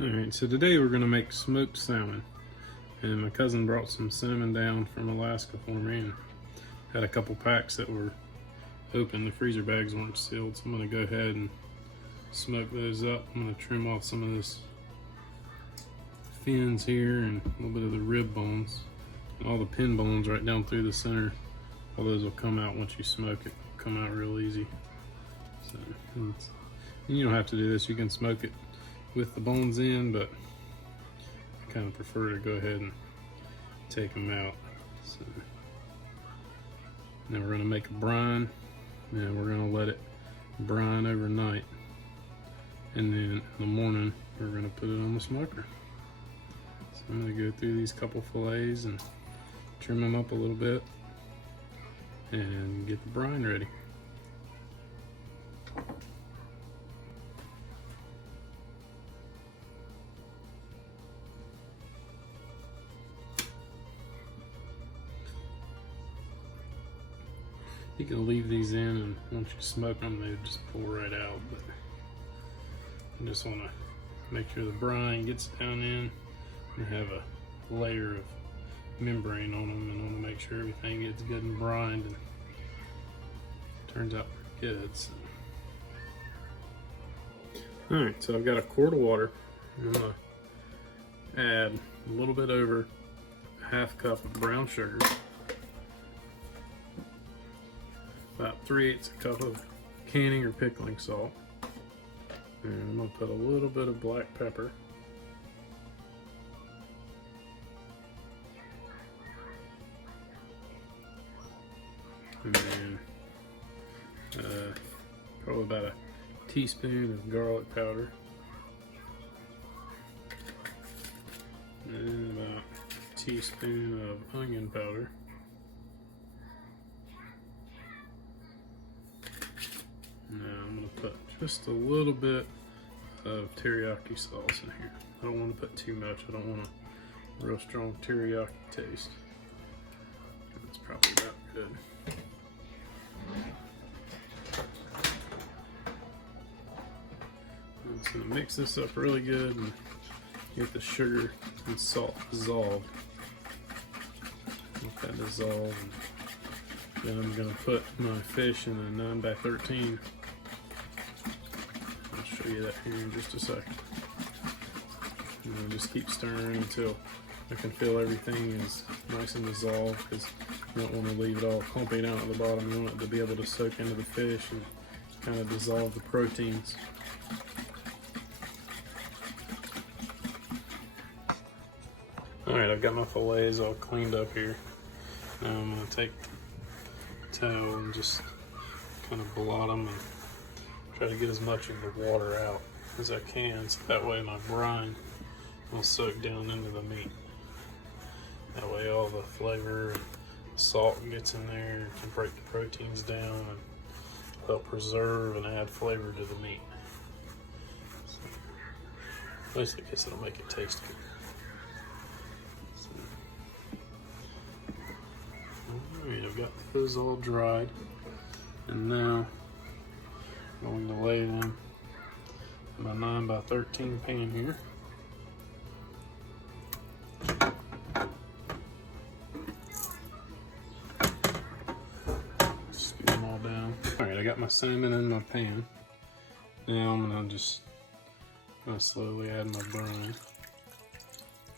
Alright, so today we're going to make smoked salmon. And my cousin brought some salmon down from Alaska for me and had a couple packs that were open. The freezer bags weren't sealed, so I'm going to go ahead and smoke those up. I'm going to trim off some of this fins here and a little bit of the rib bones. And all the pin bones right down through the center. All those will come out once you smoke it. Come out real easy. So, and you don't have to do this. You can smoke it with the bones in, but I kind of prefer to go ahead and take them out. So now we're going to make a brine, and we're going to let it brine overnight, and then in the morning we're going to put it on the smoker. So I'm going to go through these couple fillets and trim them up a little bit and get the brine ready. You can leave these in, and once you smoke them, they just pull right out. But I just want to make sure the brine gets down in and have a layer of membrane on them, and I want to make sure everything gets good and brined and turns out pretty good. So. All right, so I've got a quart of water. I'm gonna add a little bit over a half cup of brown sugar, about 3/8 cup of canning or pickling salt, and I'm going to put a little bit of black pepper, and then probably about a teaspoon of garlic powder, and about a teaspoon of onion powder. Now I'm going to put just a little bit of teriyaki sauce in here. I don't want to put too much. I don't want a real strong teriyaki taste. That's probably about good. I'm just going to mix this up really good and get the sugar and salt dissolved. Let that dissolve. And then I'm going to put my fish in a 9x13. I'll show you that here in just a second. And I'll just keep stirring until I can feel everything is nice and dissolved, because you don't want to leave it all clumpy down at the bottom. You want it to be able to soak into the fish and kind of dissolve the proteins. Alright, I've got my fillets all cleaned up here. Now I'm going to take the towel and just kind of blot them and try to get as much of the water out as I can, so that way my brine will soak down into the meat. That way all the flavor and salt gets in there, can break the proteins down and help preserve and add flavor to the meat. So, at least I guess it'll make it taste good. Alright, I've got those all dried, and now I'm going to lay them in my 9x13 pan here. Scoop them all down. Alright, I got my salmon in my pan. Now I'm going to just slowly add my brine.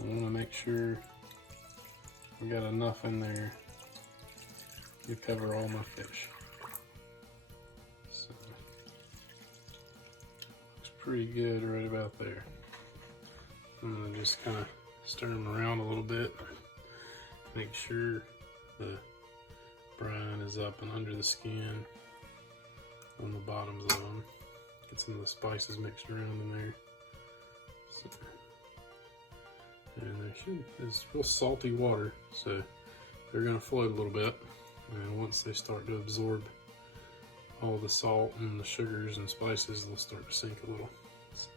I want to make sure I got enough in there to cover all my fish. So, looks pretty good right about there. I'm gonna just kind of stir them around a little bit, make sure the brine is up and under the skin on the bottoms of them. Get some of the spices mixed around in there. So, and it's real salty water, so they're gonna float a little bit. And once they start to absorb all the salt and the sugars and spices, they'll start to sink a little. So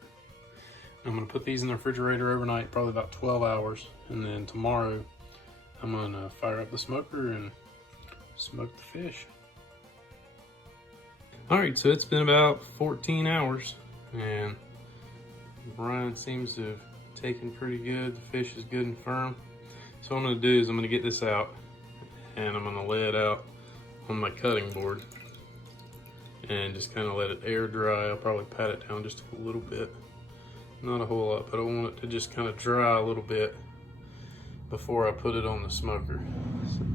I'm going to put these in the refrigerator overnight, probably about 12 hours. And then tomorrow, I'm going to fire up the smoker and smoke the fish. All right, so it's been about 14 hours, and brine seems to have taken pretty good. The fish is good and firm. So what I'm gonna do is I'm gonna get this out and I'm gonna lay it out on my cutting board and just kind of let it air dry. I'll probably pat it down just a little bit. Not a whole lot, but I want it to just kind of dry a little bit before I put it on the smoker. So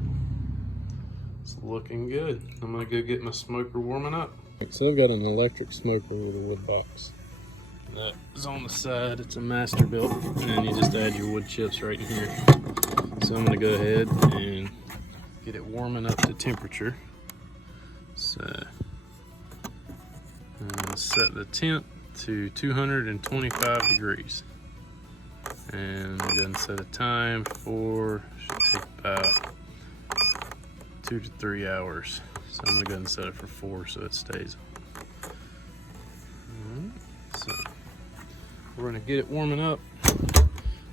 it's looking good. I'm gonna go get my smoker warming up. So I've got an electric smoker with a wood box. That is on the side. It's a Masterbuilt, and you just add your wood chips right in here. So I'm gonna go ahead and get it warming up to temperature. So I'm gonna set the temp to 225 degrees. And I'm going to set a time for, should take about 2 to 3 hours. So I'm going to go ahead and set it for 4 so it stays on. So we're going to get it warming up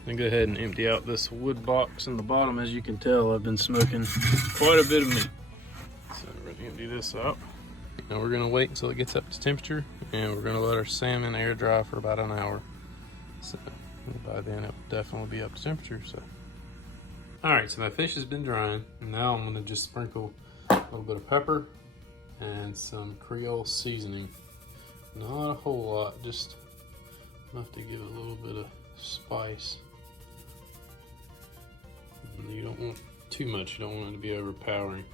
and go ahead and empty out this wood box in the bottom. As you can tell, I've been smoking quite a bit of meat. So we're going to empty this out. Now we're going to wait until it gets up to temperature, and we're going to let our salmon air dry for about an hour. So by then it will definitely be up to temperature. So all right, so my fish has been drying, and now I'm going to just sprinkle a little bit of pepper and some Creole seasoning. Not a whole lot, just enough to give it a little bit of spice. And you don't want too much, you don't want it to be overpowering.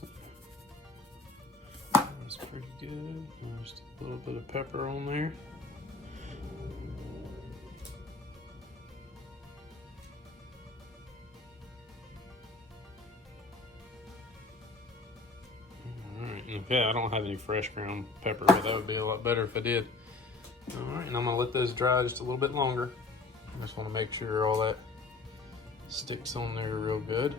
So that's pretty good. Just a little bit of pepper on there. Okay, I don't have any fresh ground pepper, but that would be a lot better if I did. All right, and I'm gonna let those dry just a little bit longer. I just wanna make sure all that sticks on there real good.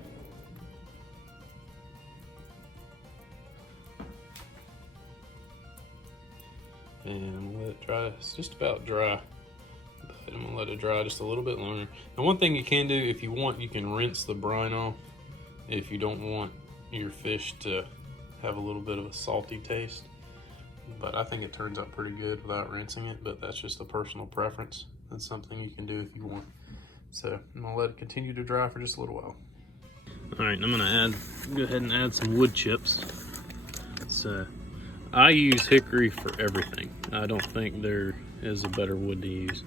And I'm gonna let it dry. It's just about dry, but I'm gonna let it dry just a little bit longer. And one thing you can do, if you want, you can rinse the brine off if you don't want your fish to have a little bit of a salty taste, but I think it turns out pretty good without rinsing it, but that's just a personal preference. That's something you can do if you want. So I'm gonna let it continue to dry for just a little while. All right, and I'm gonna go ahead and add some wood chips. So I use hickory for everything. I don't think there is a better wood to use,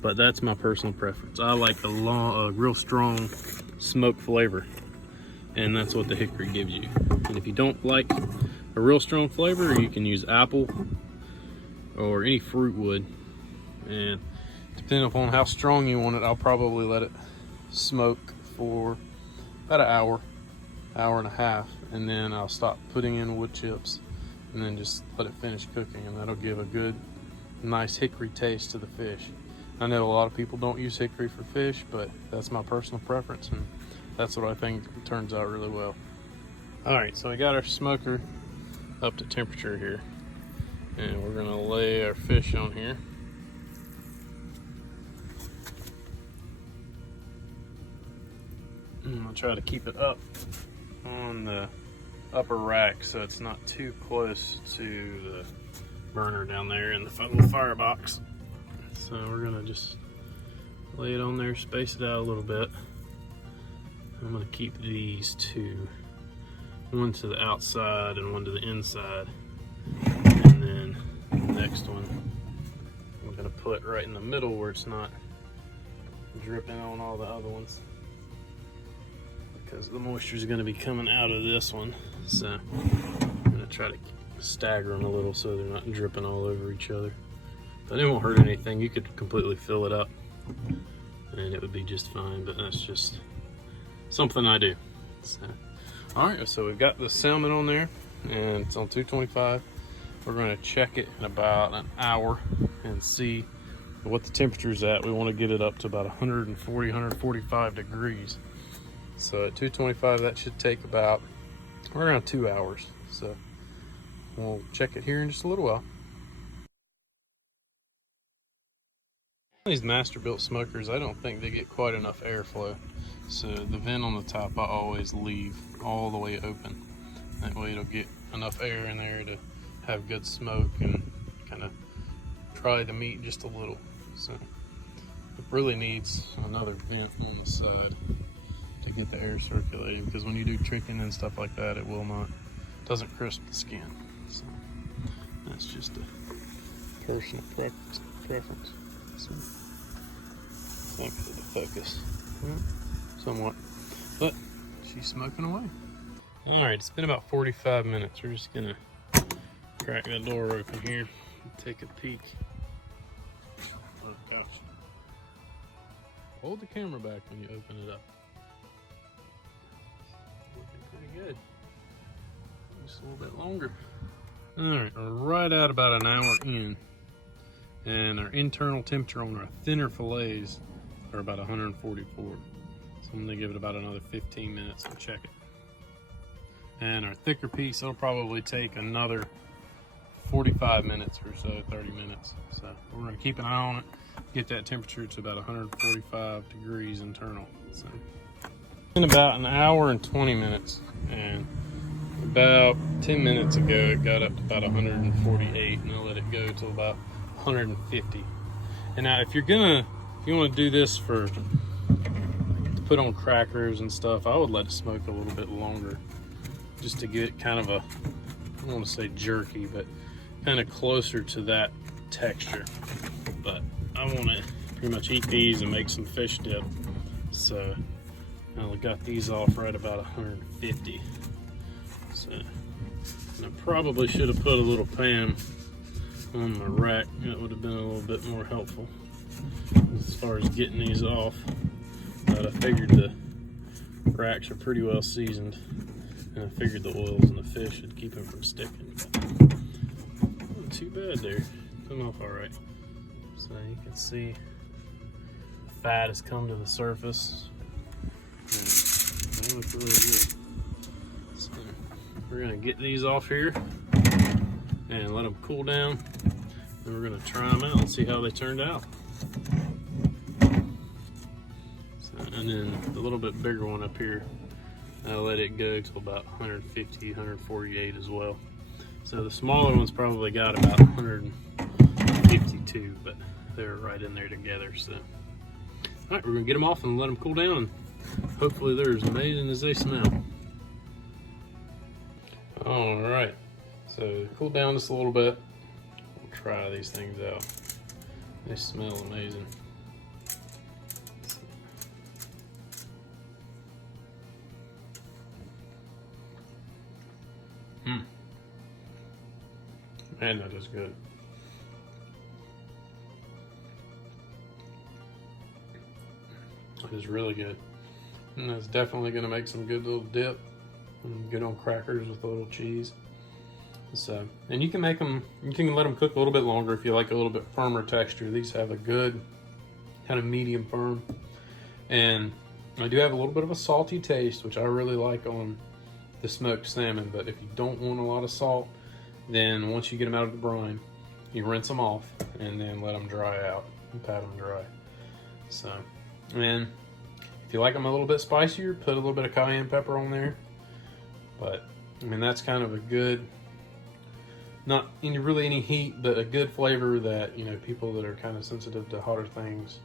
but that's my personal preference. I like a real strong smoke flavor, and that's what the hickory gives you. And if you don't like a real strong flavor, you can use apple or any fruit wood. And depending upon how strong you want it, I'll probably let it smoke for about an hour, hour and a half, and then I'll stop putting in wood chips and then just let it finish cooking, and that'll give a good, nice hickory taste to the fish. I know a lot of people don't use hickory for fish, but that's my personal preference, and that's what I think turns out really well. All right, so we got our smoker up to temperature here, and we're gonna lay our fish on here. I'm gonna try to keep it up on the upper rack so it's not too close to the burner down there in the little firebox. So we're gonna just lay it on there, space it out a little bit. I'm gonna keep these two, one to the outside and one to the inside, and then the next one I'm gonna put right in the middle where it's not dripping on all the other ones, because the moisture is gonna be coming out of this one. So I'm gonna try to stagger them a little so they're not dripping all over each other. But it won't hurt anything. You could completely fill it up and it would be just fine, but that's just something I do. So, all right, so we've got the salmon on there and it's on 225. We're gonna check it in about an hour and see what the temperature is at. We wanna get it up to about 140, 145 degrees. So at 225, that should take about around 2 hours. So we'll check it here in just a little while. These Masterbuilt smokers, I don't think they get quite enough airflow. So the vent on the top, I always leave all the way open. That way it'll get enough air in there to have good smoke and kind of dry the meat just a little. So it really needs another vent on the side to get the air circulating, because when you do tricking and stuff like that, it doesn't crisp the skin. So that's just a personal preference. So I think it'll focus somewhat, but she's smoking away. All right, it's been about 45 minutes. We're just gonna crack that door open here and take a peek. Oh gosh. Hold the camera back when you open it up. Looking pretty good. Just a little bit longer. All right, we're right at about an hour in, and our internal temperature on our thinner fillets are about 144. So I'm gonna give it about another 15 minutes and check it. And our thicker piece, it'll probably take another 45 minutes or so, 30 minutes. So we're gonna keep an eye on it, get that temperature to about 145 degrees internal. So in about an hour and 20 minutes, and about 10 minutes ago, it got up to about 148, and I'll let it go till about 150. And now if you want to do this to put on crackers and stuff, I would let it smoke a little bit longer, just to get kind of I don't want to say jerky, but kind of closer to that texture. But I want to pretty much eat these and make some fish dip. So I got these off right about 150. So I probably should have put a little pan on my rack. That would have been a little bit more helpful as far as getting these off. But I figured the racks are pretty well seasoned, and I figured the oils in the fish would keep them from sticking. But not too bad there. Come off all right. So you can see the fat has come to the surface, and they look really good. So we're gonna get these off here and let them cool down, and we're gonna try them out and see how they turned out. So, and then the little bit bigger one up here, I let it go to about 150, 148 as well. So the smaller one's probably got about 152, but they're right in there together. So, all right, we're gonna get them off and let them cool down, and hopefully they're as amazing as they smell. All right, so cool down just a little bit. We'll try these things out. They smell amazing. Man, that is good. That is really good. And that's definitely gonna make some good little dip. Good on crackers with a little cheese. So, and you can make them, you can let them cook a little bit longer if you like a little bit firmer texture. These have a good kind of medium firm. And I do have a little bit of a salty taste, which I really like on the smoked salmon. But if you don't want a lot of salt, then once you get them out of the brine, you rinse them off and then let them dry out and pat them dry. So, and if you like them a little bit spicier, put a little bit of cayenne pepper on there. But I mean, that's kind of a good, not really any heat, but a good flavor that, you know, people that are kind of sensitive to hotter things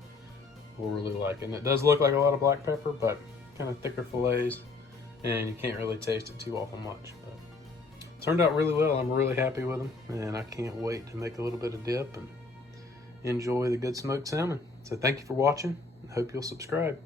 will really like. And it does look like a lot of black pepper, but kind of thicker fillets, and you can't really taste it too awful much. But it turned out really well. I'm really happy with them, and I can't wait to make a little bit of dip and enjoy the good smoked salmon. So thank you for watching. I hope you'll subscribe.